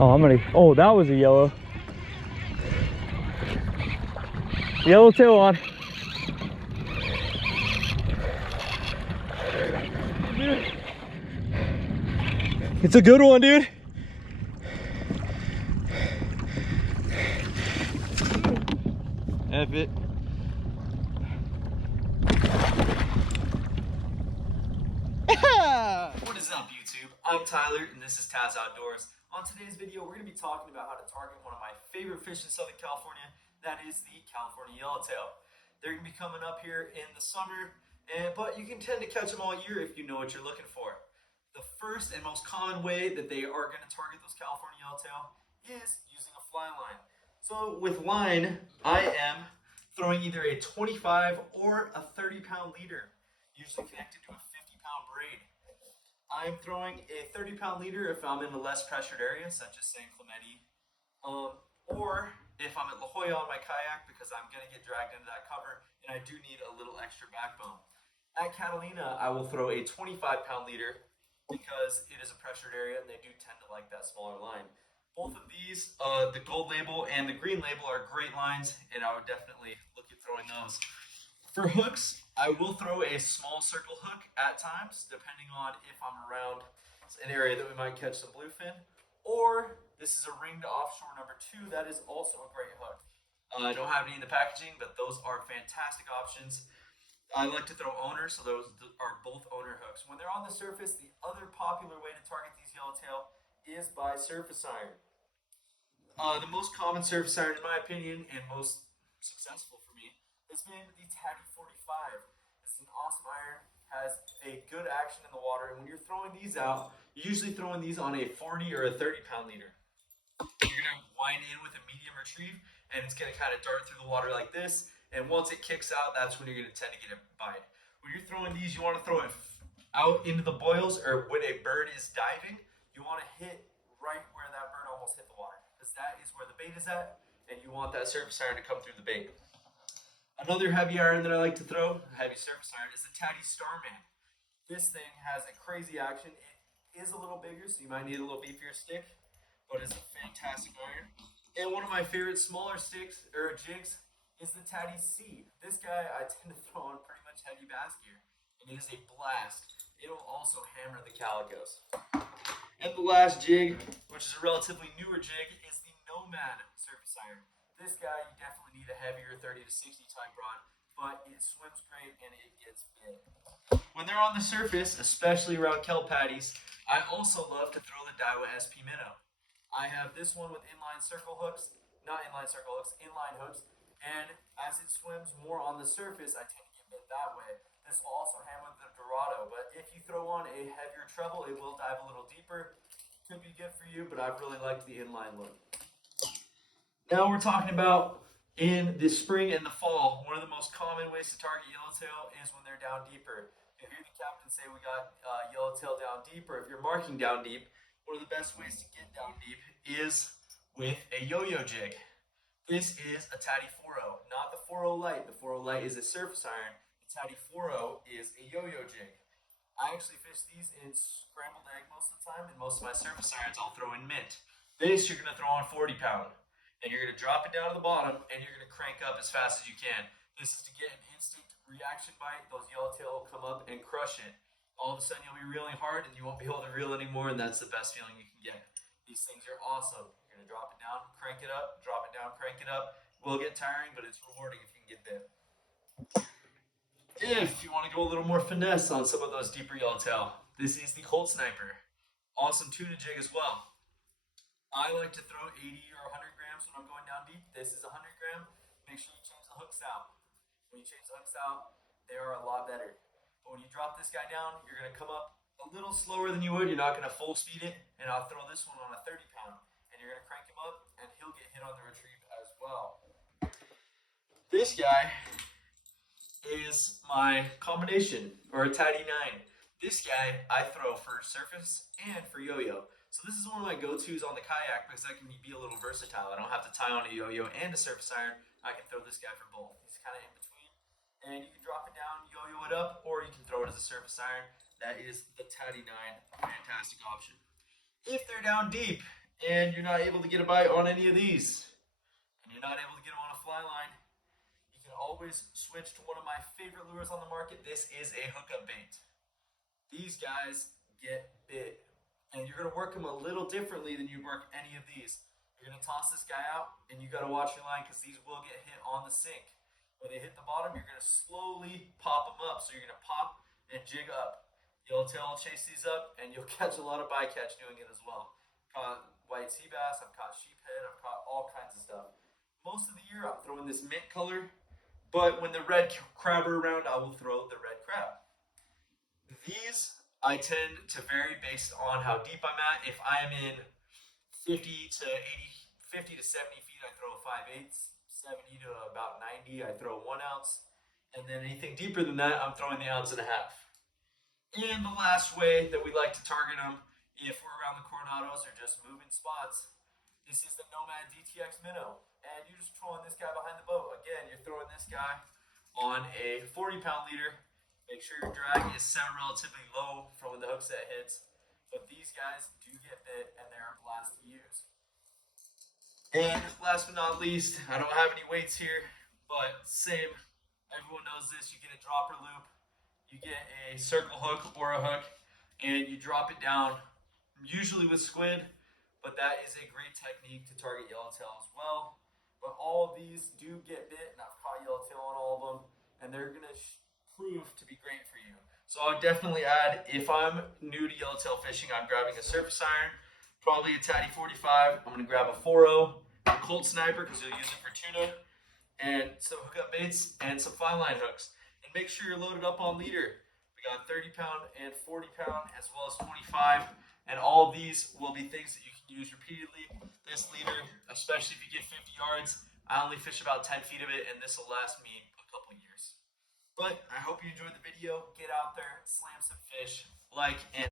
Oh, oh, that was a yellow. Yellowtail on. It's a good one, dude. F it. What is up, YouTube? I'm Tyler, and this is Taz Outdoors. On today's video, we're going to be talking about how to target one of my favorite fish in Southern California. That is the California yellowtail. They're going to be coming up here in the summer, but you can tend to catch them all year if you know what you're looking for. The first and most common way that they are going to target those California yellowtail is using a fly line. So with line, I am throwing either a 25 or a 30-pound leader, usually connected to a 50-pound braid. I'm throwing a 30-pound leader if I'm in a less pressured area, such as San Clemente, or if I'm at La Jolla on my kayak, because I'm going to get dragged into that cover and I do need a little extra backbone. At Catalina, I will throw a 25-pound leader because it is a pressured area and they do tend to like that smaller line. Both of these, the gold label and the green label, are great lines, and I would definitely look at throwing those. For hooks, I will throw a small circle hook at times, depending on if I'm around an area that we might catch some bluefin. Or this is a ringed offshore number 2. That is also a great hook. I don't have any in the packaging, but those are fantastic options. I like to throw owners, so those are both owner hooks. When they're on the surface, the other popular way to target these yellowtail is by surface iron. The most common surface iron, in my opinion, and most successful for me, has been the Taddy 45. It's an awesome iron, has a good action in the water, and when you're throwing these out, you're usually throwing these on a 40 or a 30-pound leader. You're going to wind in with a medium retrieve, and it's going to kind of dart through the water like this. And once it kicks out, that's when you're going to tend to get a bite. When you're throwing these, you want to throw it out into the boils, or when a bird is diving, you want to hit right where that bird almost hit the water, because that is where the bait is at, and you want that surface iron to come through the bait. Another heavy iron that I like to throw, heavy surface iron, is the Taddy Starman. This thing has a crazy action. It is a little bigger, so you might need a little beefier stick, but it's a fantastic iron. And one of my favorite smaller sticks, or jigs, is the Taddy C. This guy I tend to throw on pretty much heavy bass gear, and it is a blast. It'll also hammer the calicos. And the last jig, which is a relatively newer jig, is the Nomad surface iron. This guy, you definitely need a heavier 30 to 60 type rod, but it swims great and it gets big. When they're on the surface, especially around kelp patties, I also love to throw the Daiwa SP Minnow. I have this one with inline hooks, inline hooks, and as it swims more on the surface, I tend to get bit that way. This will also hammer the Dorado, but if you throw on a heavier treble, it will dive a little deeper. Could be good for you, but I really like the inline look. Now we're talking about in the spring and the fall, one of the most common ways to target yellowtail is when they're down deeper. If you hear the captain say we got yellowtail down deep, or if you're marking down deep, one of the best ways to get down deep is with a yo-yo jig. This is a Taddy 4.0, not the 4.0 Lite. The 4.0 Lite is a surface iron. The Taddy 4.0 is a yo-yo jig. I actually fish these in scrambled egg most of the time, and most of my surface irons I'll throw in mint. This you're going to throw on 40-pound, and you're going to drop it down to the bottom, and you're going to crank up as fast as you can. This is to get an instant reaction bite. Those yellowtail will come up and crush it. All of a sudden you'll be reeling hard, and you won't be able to reel anymore, and that's the best feeling you can get. These things are awesome. You're going to drop it down, crank it up, drop it down, crank it up. It will get tiring, but it's rewarding if you can get bit. If you want to go a little more finesse on some of those deeper yellowtail, this is the Cold Sniper. Awesome tuna jig as well. I like to throw 80 or 100 grams when I'm going down deep. This is 100 gram. Make sure you change the hooks out. When you change the hooks out, they are a lot better. But when you drop this guy down, you're going to come up a little slower than you would. You're not going to full speed it. And I'll throw this one on a 30-pound. And you're going to crank him up, and he'll get hit on the retrieve as well. This guy is my combination, or a Taddy 9. This guy I throw for surface and for yo-yo. So this is one of my go-tos on the kayak because I can be a little versatile. I don't have to tie on a yo-yo and a surface iron. I can throw this guy for both. He's kind of in between. And you can drop it down, yo-yo it up, or you can throw it as a surface iron. That is the Taddy 9, a fantastic option. If they're down deep and you're not able to get a bite on any of these, and you're not able to get them on a fly line, you can always switch to one of my favorite lures on the market. This is a hookup bait. These guys get bit, and you're going to work them a little differently than you work any of these. You're going to toss this guy out, and you got to watch your line because these will get hit on the sink. When they hit the bottom, you're going to slowly pop them up. So you're going to pop and jig up. Yellowtail will chase these up, and you'll catch a lot of bycatch doing it as well. Caught white sea bass, I've caught sheephead, I've caught all kinds of stuff. Most of the year, I'm throwing this mint color, but when the red crab are around, I will throw the red crab. These I tend to vary based on how deep I'm at. If I am in 50 to 70 feet, I throw a 5/8. 70 to about 90, I throw 1 ounce. And then anything deeper than that, I'm throwing the 1.5 ounces. And the last way that we like to target them, if we're around the Coronados or just moving spots, this is the Nomad DTX Minnow. And you're just throwing this guy behind the boat. Again, you're throwing this guy on a 40-pound leader. Make sure your drag is set relatively low for when the hook set hits. But these guys do get bit, and they're a blast to use. And last but not least, I don't have any weights here, but same. Everyone knows this. You get a dropper loop, you get a circle hook or a hook, and you drop it down, usually with squid, but that is a great technique to target yellowtail as well. But all of these do get bit, and I've caught yellowtail on all of them, and they're going to prove to be great for you. So I would definitely add, if I'm new to yellowtail fishing, I'm grabbing a surface iron, probably a Tatty 45. I'm going to grab a 4.0, a Colt Sniper because you'll use it for tuna, and some hookup baits and some fly line hooks. And make sure you're loaded up on leader. We got 30-pound and 40-pound as well as 25, and all of these will be things that you can use repeatedly. This leader, especially if you get 50 yards, I only fish about 10 feet of it, and this will last me a couple years. But I hope you enjoyed the video. Get out there, slam some fish, like and